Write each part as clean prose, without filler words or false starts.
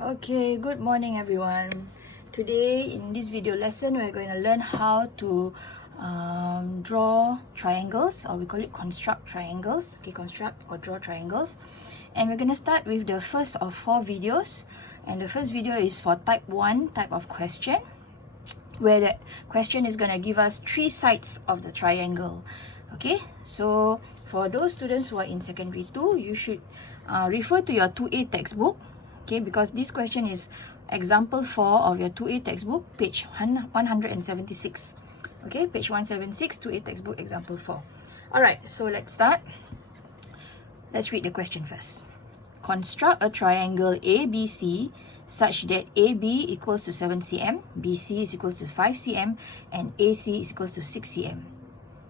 Okay, good morning everyone. Today in this video lesson we're going to learn how to draw triangles, or we call it construct triangles. Okay, construct or draw triangles. And we're going to start with the first of 4 videos. And the first video is for type 1 type of question, where the question is going to give us 3 sides of the triangle. Okay, so for those students who are in secondary 2, you should refer to your 2A textbook. Okay, because this question is example 4 of your 2A textbook, page 176. Okay, page 176, 2A textbook, example 4. Alright, so let's start. Let's read the question first. Construct a triangle ABC such that AB equals to 7 cm, BC is equals to 5 cm, and AC is equals to 6 cm.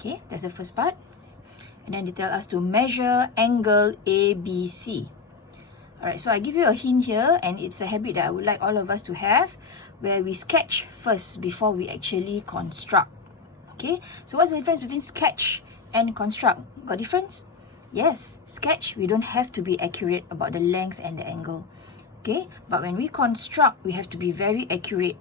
Okay, that's the first part. And then they tell us to measure angle ABC. Alright, so I give you a hint here, and it's a habit that I would like all of us to have, where we sketch first before we actually construct. Okay, so what's the difference between sketch and construct? Got difference? Yes, sketch, we don't have to be accurate about the length and the angle. Okay, but when we construct, we have to be very accurate.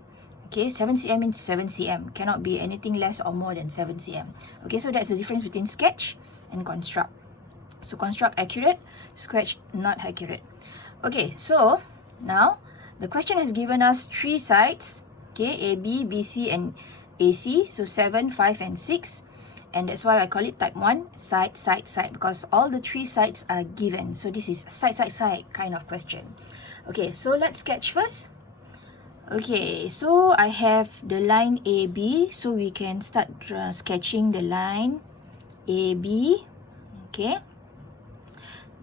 Okay, 7 cm means 7 cm, cannot be anything less or more than 7 cm. Okay, so that's the difference between sketch and construct. So construct accurate, sketch not accurate. Okay, so now the question has given us 3 sides, okay, AB, BC, and AC, so 7, 5, and 6. And that's why I call it type 1, side, side, side, because all the 3 sides are given. So this is side, side, side kind of question. Okay, so let's sketch first. Okay, so I have the line AB, so we can start sketching the line AB. Okay.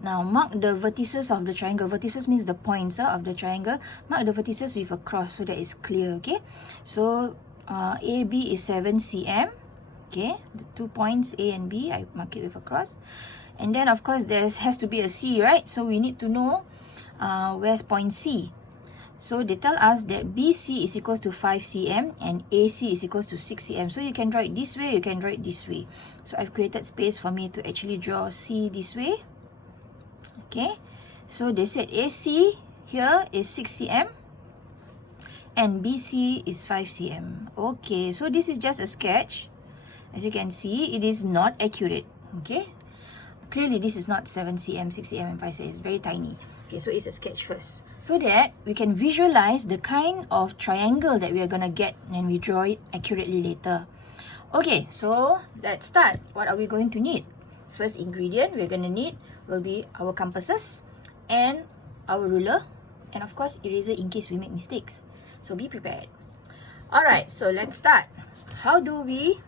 Now, mark the vertices of the triangle. Vertices means the points of the triangle. Mark the vertices with a cross so that it's clear, okay? So, AB is 7 cm. Okay, the 2 points A and B, I mark it with a cross. And then, of course, there has to be a C, right? So, we need to know where's point C. So, they tell us that BC is equals to 5 cm and AC is equals to 6 cm. So, you can draw it this way, you can draw it this way. So, I've created space for me to actually draw C this way. Okay, so they said AC here is 6 cm and BC is 5 cm. Okay, so this is just a sketch. As you can see, it is not accurate. Okay, clearly this is not 7 cm, 6 cm, and 5 cm. It's very tiny. Okay, so it's a sketch first, so that we can visualize the kind of triangle that we are going to get when we draw it accurately later. Okay, so let's start. What are we going to need? First ingredient we're going to need will be our compasses and our ruler, and of course eraser in case we make mistakes. So be prepared. Alright, so let's start. How do we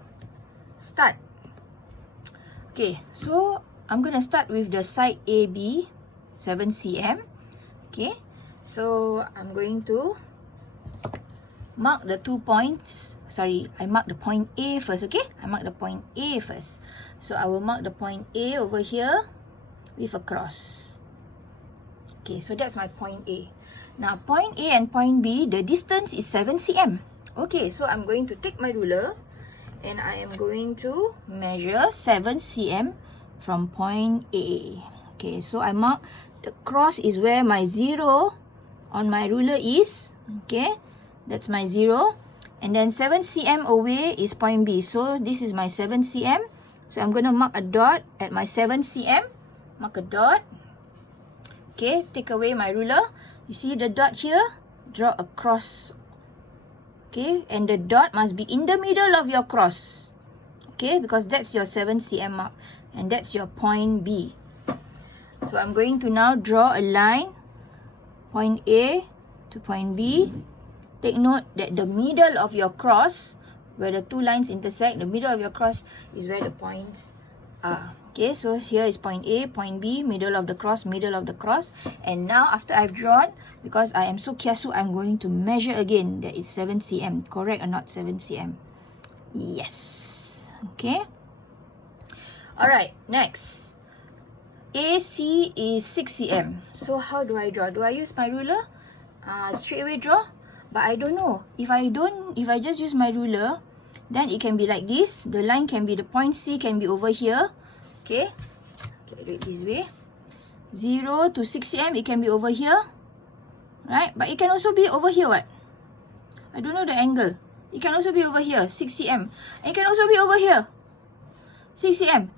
start? Okay, so I'm going to start with the side AB, 7 cm. Okay, so I'm going to mark the 2 points. Sorry, I mark the point A first, okay? I mark the point A first. So I will mark the point A over here with a cross. Okay, so that's my point A. Now, point A and point B, the distance is 7 cm. Okay, so I'm going to take my ruler and I am going to measure 7 cm from point A. Okay, so I mark the cross is where my 0 on my ruler is. Okay, that's my 0. And then 7 cm away is point B. So this is my 7 cm. So I'm going to mark a dot at my 7 cm. Mark a dot. Okay, take away my ruler. You see the dot here? Draw a cross. Okay, and the dot must be in the middle of your cross. Okay, because that's your 7 cm mark. And that's your point B. So I'm going to now draw a line. Point A to point B. Take note that the middle of your cross, where the 2 lines intersect, the middle of your cross is where the points are. Okay, so here is point A, point B, middle of the cross, middle of the cross. And now after I've drawn, because I am so kiasu, I'm going to measure again that it's 7 cm. Correct or not 7 cm? Yes. Okay. Alright, next. AC is 6 cm. So how do I draw? Do I use my ruler? Straight away draw? But I don't know. If I just use my ruler, then it can be like this. The line can be, the point C can be over here. Okay. Okay, do it this way. 0 to 6 cm, it can be over here. right? But it can also be over here, what? I don't know the angle. It can also be over here, 6 cm. And it can also be over here, 6 cm.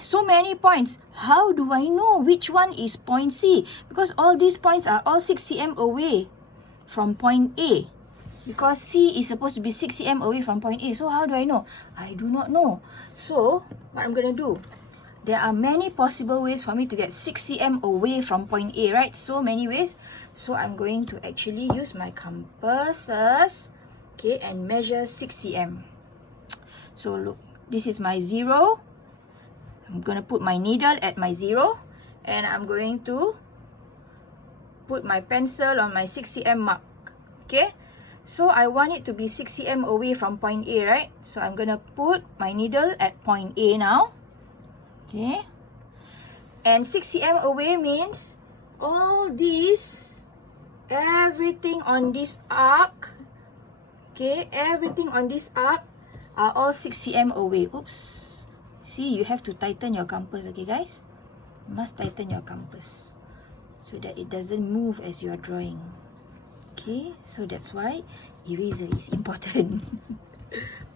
So many points. How do I know which one is point C? Because all these points are all 6 cm away from point A. Because C is supposed to be 6 cm away from point A. So how do I know? I do not know. So what I'm going to do, there are many possible ways for me to get 6 cm away from point A, right? So many ways. So I'm going to actually use my compasses, okay, and measure 6 cm. So look, this is my 0. I'm going to put my needle at my 0. And I'm going to put my pencil on my 6 cm mark. Okay. So I want it to be 6 cm away from point A, right? So I'm going to put my needle at point A now. Okay. And 6 cm away means all this, everything on this arc, okay, everything on this arc are all 6 cm away. Oops. See, you have to tighten your compass, okay guys? You must tighten your compass so that it doesn't move as you are drawing. Okay, so that's why eraser is important.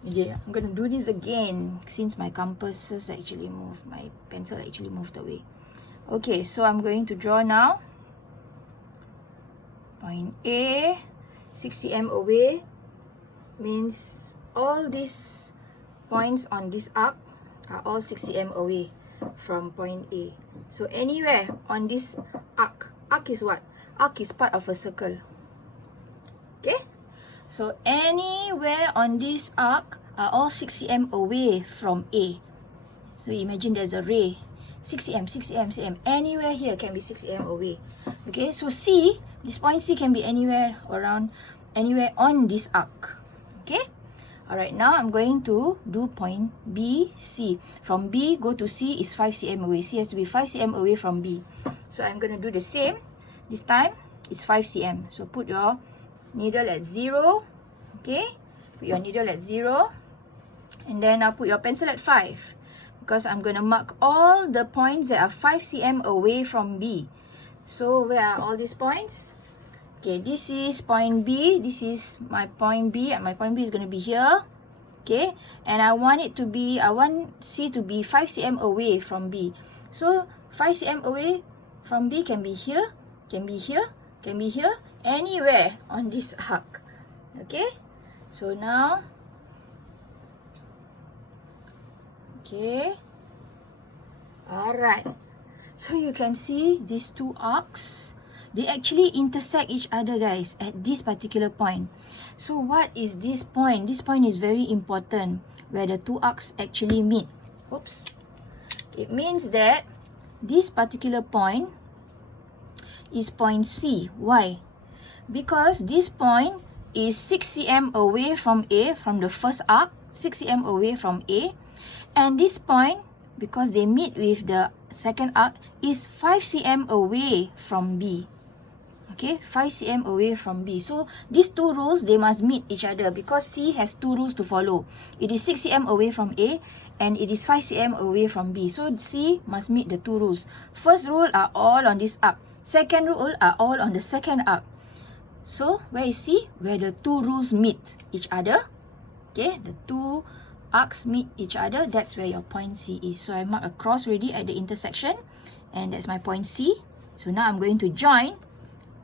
Yeah, I'm going to do this again since my compasses actually moved, my pencil actually moved away. Okay, so I'm going to draw now. Point A, 6 cm away means all these points on this arc are all 6 cm away from point A. So anywhere on this arc, arc is what? Arc is part of a circle. Okay? So anywhere on this arc are all 6 cm away from A. So imagine there's a ray. 6 cm, 6 cm, 6 cm. Anywhere here can be 6 cm away. Okay? So C, this point C can be anywhere around, anywhere on this arc. Okay? Alright, now I'm going to do point B, C. From B, go to C is 5 cm away. C has to be 5 cm away from B. So I'm going to do the same. This time, it's 5 cm. So put your needle at 0. Okay? Put your needle at 0. And then I'll put your pencil at 5. Because I'm going to mark all the points that are 5 cm away from B. So where are all these points? Okay, this is point B. This is my point B. And my point B is going to be here. Okay. And I want it to be, I want C to be 5 cm away from B. So 5 cm away from B can be here, can be here, can be here, anywhere on this arc. Okay. So now, okay. Alright. So you can see these two arcs. They actually intersect each other, guys, at this particular point. So what is this point? This point is very important, where the two arcs actually meet. Oops. It means that this particular point is point C. Why? Because this point is 6 cm away from A, from the first arc, 6 cm away from A. And this point, because they meet with the second arc, is 5 cm away from B. Okay, 5 cm away from B. So these two rules, they must meet each other because C has two rules to follow. It is 6 cm away from A and it is 5 cm away from B. So C must meet the two rules. First rule are all on this arc. Second rule are all on the second arc. So where is C? Where the two rules meet each other. Okay, the two arcs meet each other. That's where your point C is. So I mark a cross already at the intersection. And that's my point C. So now I'm going to join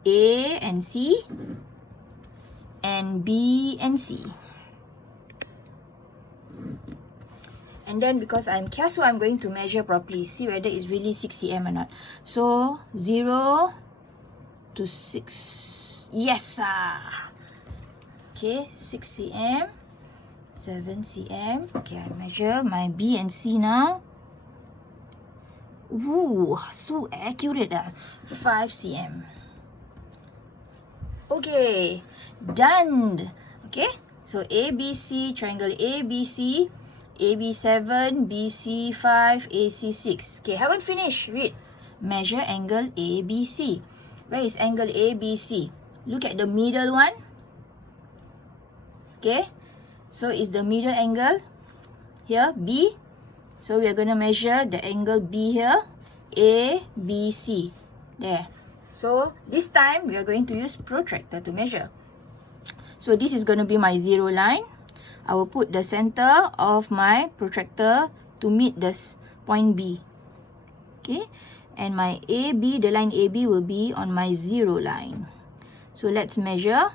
A and C and B and C. And then because I'm careful, I'm going to measure properly. See whether it's really 6 cm or not. So 0 to 6. Yes! Okay, 6 cm. 7 cm. Okay, I measure my B and C now. Ooh, so accurate. 5 cm. Okay, done. Okay, so ABC, triangle ABC, AB7, BC5, AC6. Okay, haven't finished. Read. Measure angle ABC. Where is angle ABC? Look at the middle one. Okay, so is the middle angle here, B. So we are going to measure the angle B here, ABC. There. So this time we are going to use protractor to measure. So this is going to be my 0 line. I will put the center of my protractor to meet this point B. Okay, and my AB, the line AB will be on my 0 line. So let's measure.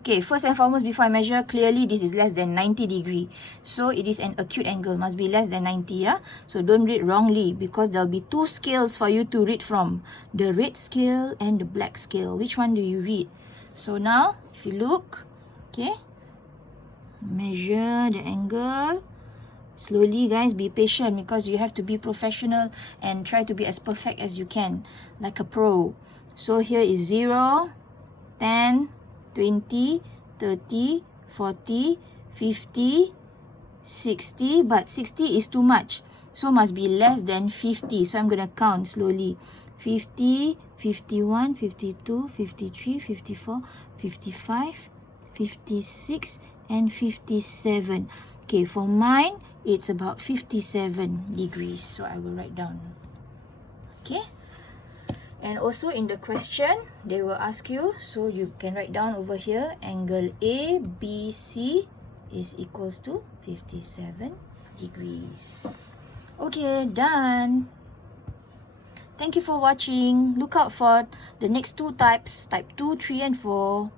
Okay, first and foremost, before I measure, clearly this is less than 90 degree. So it is an acute angle, must be less than 90, yeah? So don't read wrongly because there'll be two scales for you to read from. The red scale and the black scale. Which one do you read? So now, if you look, okay, measure the angle. Slowly, guys, be patient because you have to be professional and try to be as perfect as you can, like a pro. So here is 0, 10, 20, 30, 40, 50, 60, but 60 is too much. So must be less than 50. So I'm going to count slowly. 50, 51, 52, 53, 54, 55, 56, and 57. Okay, for mine, it's about 57 degrees. So I will write down. Okay. And also in the question, they will ask you, so you can write down over here, angle ABC is equals to 57 degrees. Okay, done. Thank you for watching. Look out for the next two types, type 2, 3, and 4.